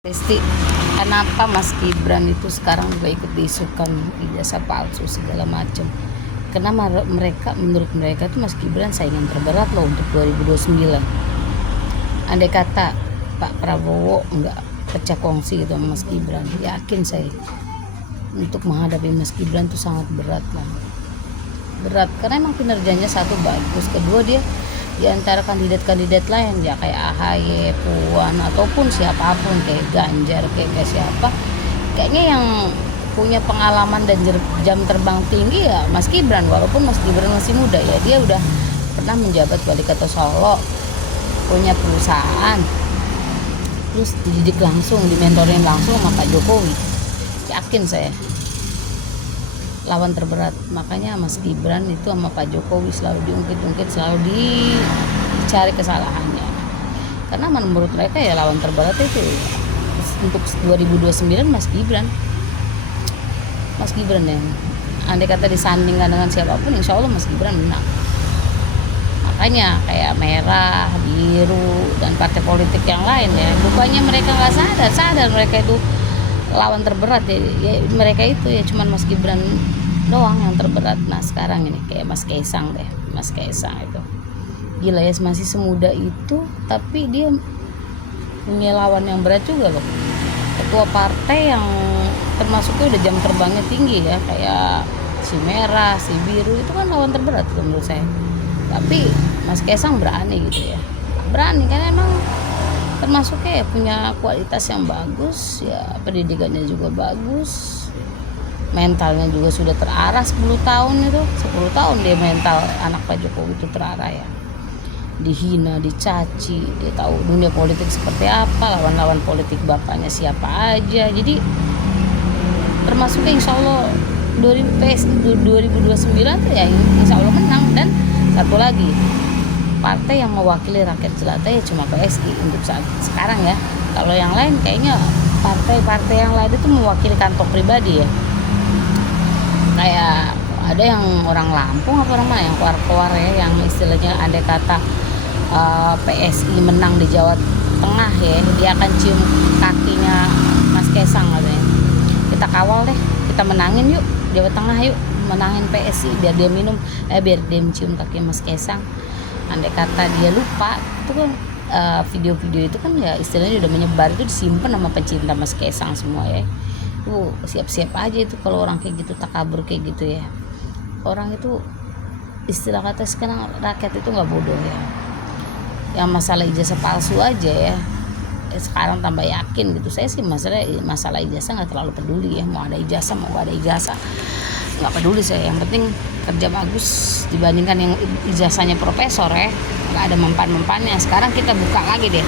Risti, kenapa Mas Gibran itu sekarang juga ikut diisukan ijazah palsu segala macam? Karena menurut mereka itu Mas Gibran saingan terberat loh untuk 2029. Andai kata Pak Prabowo nggak pecah kongsi gitu sama Mas Gibran, yakin saya untuk menghadapi Mas Gibran itu sangat berat lah. Berat karena emang kinerjanya satu bagus, kedua dia di antara kandidat-kandidat lain ya kayak AHY, Puan ataupun siapapun kayak Ganjar kayak siapa, kayaknya yang punya pengalaman dan jam terbang tinggi ya Mas Gibran. Walaupun Mas Gibran masih muda ya, dia udah pernah menjabat wali kota Solo, punya perusahaan, terus dididik langsung, dimentorin langsung sama Pak Jokowi. Yakin saya lawan terberat. Makanya Mas Gibran itu sama Pak Jokowi selalu diungkit-ungkit, selalu dicari kesalahannya, karena menurut mereka ya lawan terberat itu untuk 2029 Mas Gibran ya. Andai kata disandingkan dengan siapapun, insya Allah Mas Gibran menang. Makanya kayak Merah, Biru dan partai politik yang lain ya, rupanya mereka nggak sadar mereka itu lawan terberat ya mereka itu ya cuman Mas Gibran doang yang terberat. Nah sekarang ini kayak Mas Kaisang itu gila ya, masih semuda itu tapi dia punya lawan yang berat juga loh, ketua partai yang termasuknya udah jam terbangnya tinggi ya, kayak si Merah, si Biru itu kan lawan terberat tuh menurut saya. Tapi Mas Kaisang berani gitu ya, berani karena emang termasuknya ya punya kualitas yang bagus ya, pendidikannya juga bagus, mentalnya juga sudah terarah 10 tahun itu, 10 tahun dia mental anak Pak Jokowi itu terarah ya, dihina, dicaci, dia tahu dunia politik seperti apa, lawan-lawan politik bapaknya siapa aja. Jadi termasuknya insya Allah 2029 tuh ya insya Allah menang. Dan satu lagi, partai yang mewakili rakyat jelata ya cuma PSI untuk saat sekarang ya. Kalau yang lain kayaknya partai-partai yang lain itu mewakili kantong pribadi ya, kayak ada yang orang Lampung apa orang mana yang keluar ya, yang istilahnya andai kata PSI menang di Jawa Tengah ya, dia akan cium kakinya Mas Kaisang katanya. Kita kawal deh, kita menangin yuk Jawa Tengah, yuk menangin PSI biar dia biar dia mencium kaki Mas Kaisang. Andai kata dia lupa, itu kan video-video itu kan ya istilahnya udah menyebar, itu disimpan sama pecinta Mas Kaisang semua ya. Itu siap-siap aja itu kalau orang kayak gitu takabur kayak gitu ya. Orang itu istilah kata sekarang rakyat itu nggak bodoh ya. Yang masalah ijazah palsu aja ya, sekarang tambah yakin gitu. Saya sih masalah ijazah nggak terlalu peduli ya, mau ada ijazah mau gak ada ijazah nggak peduli saya. Yang penting kerja bagus dibandingkan yang ijazahnya profesor ya, nggak ada mempan-mempannya. Sekarang kita buka lagi deh,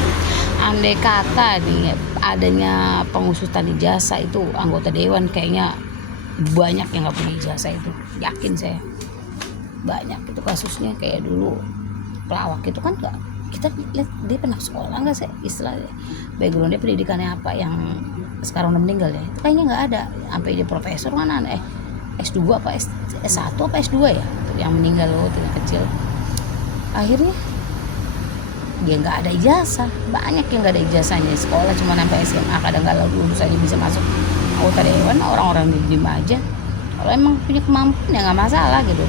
andai kata nih adanya pengusutan ijazah itu, anggota dewan kayaknya banyak yang nggak punya ijazah itu, yakin saya banyak itu kasusnya. Kayak dulu pelawak itu kan nggak, kita lihat dia pernah sekolah nggak sih, istilahnya background dia pendidikannya apa, yang sekarang udah meninggal ya, itu kayaknya nggak ada sampai dia profesor mana S2 apa S1 apa S2 ya, itu yang meninggal loh, yang kecil. Akhirnya dia nggak ada ijazah, banyak yang nggak ada ijazahnya, sekolah cuma sampai SMA, kadang nggak lulus aja bisa masuk anggota dewan. Orang-orang diem aja. Kalau emang punya kemampuan ya nggak masalah gitu.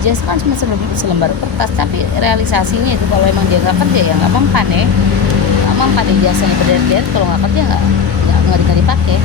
Ijazah kan cuma selembar kertas, tapi realisasinya itu kalau emang dia nggak kerja ya nggak mempan ya, nggak mempan ijazahnya berderet-deret, kalau nggak kerja nggak dipakai.